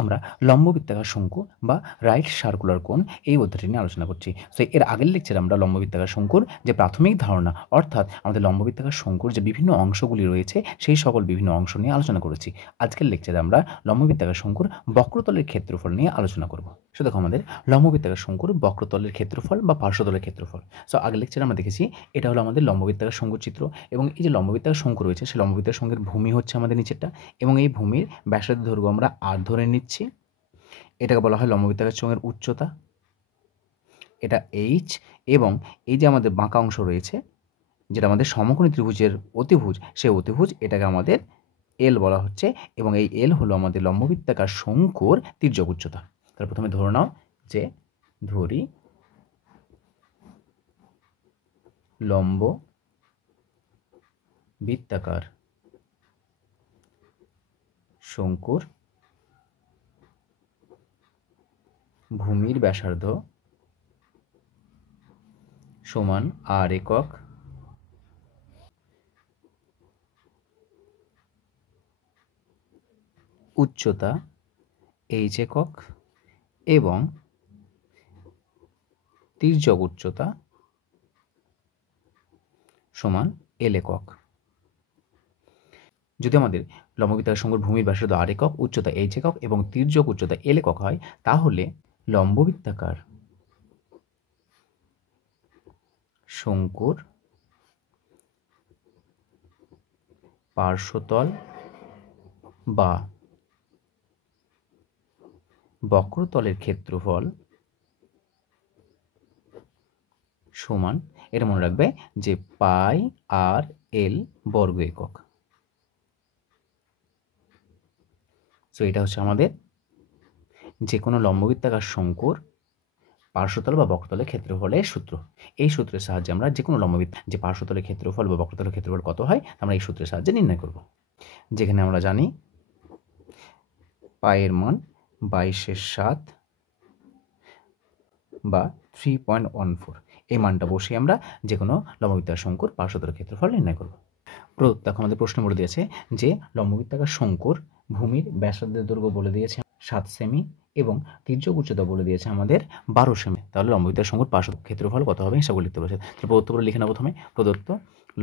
আমরা লম্ববৃত্তাকার শঙ্কু বা রাইট সার্কুলার কোণ এই অধ্যায়টি নিয়ে আলোচনা করছি। সো এর আগের লেকচারে আমরা লম্ববৃত্তাকার শঙ্কুর যে প্রাথমিক ধারণা অর্থাৎ আমাদের লম্ববৃত্তাকার শঙ্কুর যে বিভিন্ন অংশগুলি রয়েছে সেই সকল বিভিন্ন অংশ নিয়ে আলোচনা করেছি। আজকের লেকচারে আমরা লম্ববৃত্তাকার শঙ্কুর বক্রতলের ক্ষেত্রফল নিয়ে আলোচনা করব। সো দেখো আমাদের লম্ববৃত্তাকার শঙ্কুর বক্রতলের ক্ষেত্রফল বা পার্শ্বতলের ক্ষেত্রফল। সো আগের লেকচারে আমরা দেখেছি এটা হলো আমাদের লম্ববৃত্তাকার শঙ্কুর চিত্র এবং এই যে লম্ববৃত্তাকার শঙ্কু রয়েছে সেই লম্ববৃত্তাকার শঙ্কুর ভূমি হচ্ছে আমাদের নিচেরটা এবং এই ভূমির ব্যাসার্ধ দৈর্ঘ্য আমরা r ধরে নিচ্ছি। এটাকে বলা হয় লম্ববৃত্তাকার চোঙের উচ্চতা, এটা h এবং এই যে আমাদের বাঁকা অংশ রয়েছে যেটা আমাদের সমকোণী ত্রিভুজের অতিভুজ, সেই অতিভুজ এটাকে আমাদের l বলা হচ্ছে এবং এই l হলো আমাদের লম্ববৃত্তাকার শঙ্কুর তির্যক উচ্চতা। তাহলে প্রথমে ধরে নাও যে ধরি লম্ববৃত্তাকার শঙ্কুর ভূমির ব্যাসার্ধ সমান r একক, উচ্চতা h একক এবং তির্যক উচ্চতা সমান l একক। যদি আমাদের লম্ববৃত্তাকার শঙ্কুর ভূমির ব্যাসার্ধ r একক, উচ্চতা h একক এবং তির্যক উচ্চতা l একক হয় তাহলে লম্ববৃত্তাকার শঙ্কুর পার্শ্বতল বা বক্রতলের ক্ষেত্রফল সমান, এটা মনে রাখবে যে পাই আর এল বর্গ একক। সো এটা হচ্ছে আমাদের যে কোনো লম্ববৃত্তাকার শঙ্কুর পার্শ্বতল বা বক্রতলের ক্ষেত্রফলের সূত্র। এই সূত্রের সাহায্যে আমরা যে কোনো লম্ববৃত্ত যে পার্শ্বতলের ক্ষেত্রফল বা বক্রতলের ক্ষেত্রফল কত হয় আমরা এই সূত্রের সাহায্যে নির্ণয় করব। যেখানে আমরা জানি পায়ের মান 22/7 বা 3.14, এই মানটা বসিয়ে আমরা যে কোনো লম্ববৃত্তাকার শঙ্কুর পার্শ্বতলের ক্ষেত্রফল নির্ণয় করব। দেখো আমাদের প্রশ্ন বলে দিয়েছে যে লম্ববৃত্তাকার শঙ্কুর ভূমির ব্যাসার্ধের দৈর্ঘ্য বলে দিয়েছে 7 সেমি এবং তির্যক উচ্চতা বলে দিয়েছে আমাদের 12 সেমি। তাহলে লম্ববৃত্তাকার শঙ্কুর পার্শ্ব ক্ষেত্রফল কত হবে হিসাব লিখতে বলেছে। প্রদত্ত করে লিখে না প্রথমে প্রদত্ত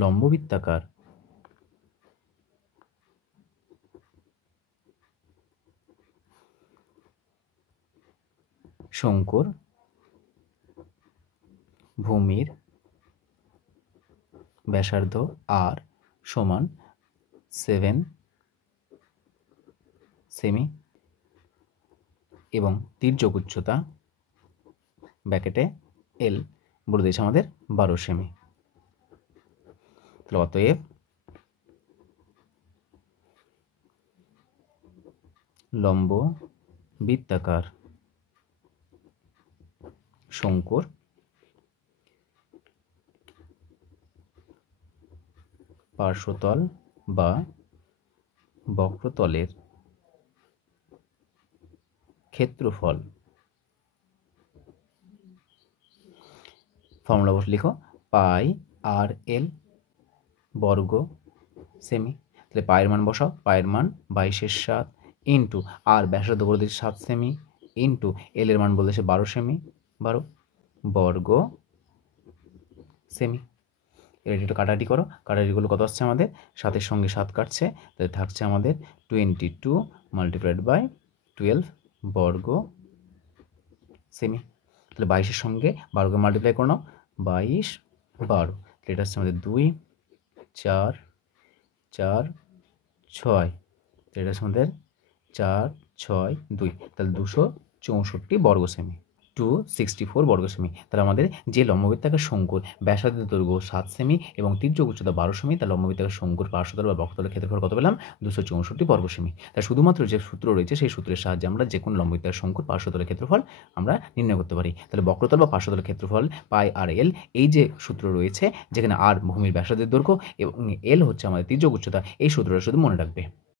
লম্ববৃত্তাকার শঙ্কুর ভূমির ব্যাসার্ধ r সমান 7 সেমি এবং তির্যক উচ্চতা ব্র্যাকেটে l বলে দিয়েছে আমাদের 12 সেমি। তাহলে অতএব লম্ববৃত্তাকার শঙ্কুর পার্শ্বতল বা বক্রতলের ক্ষেত্রফল, ফর্মুলা বসে লিখো পাই আর এল বর্গ সেমি। তাহলে পায়ের মান বসাও, পায়ের মান 22/7 ইন্টু আর ব্যাসার্ধ বলে দিয়েছে 7 সেমি ইন্টু এল এর মান বলেছে 12 সেমি, 12 বর্গ সেমি। এবার একটু কাটাকাটি করো, কাটাকাটিগুলো কত আসছে আমাদের 7-এর সঙ্গে 7 কাটছে, তাহলে থাকছে আমাদের 22 মাল্টিপ্লাইড বাই 12 বর্গ সেমি। তাহলে 22-এর সঙ্গে 12কে মাল্টিপ্লাই করে নাও, 22 12, এটা হচ্ছে আমাদের 2 4 4 6, এটা হচ্ছে আমাদের 4 6 2, তাহলে 264 বর্গ সেমি, 264 বর্গ সেমি। তাহলে আমাদের যে লম্ববৃত্তাকার শঙ্কুর ব্যাসার্ধের দৈর্ঘ্য 7 সেমি এবং তির্যক উচ্চতা 12 সেমি, তার লম্ববৃত্তাকার শঙ্কুর পার্শ্বতল বা বক্রতলের ক্ষেত্রফল কত পেলাম 264 বর্গ সেমি। তাই শুধুমাত্র যে সূত্র রয়েছে সেই সূত্রের সাহায্যে আমরা যে কোনো লম্ববৃত্তাকার শঙ্কুর পার্শ্বতলের ক্ষেত্রফল আমরা নির্ণয় করতে পারি। তাহলে বক্রতল বা পার্শ্বতলের ক্ষেত্রফল পাই আর এল, এই যে সূত্র রয়েছে যেখানে আর ভূমির ব্যাসার্ধের দৈর্ঘ্য এবং এল হচ্ছে আমাদের তির্যক উচ্চতা, এই সূত্রটা শুধু মনে রাখবে।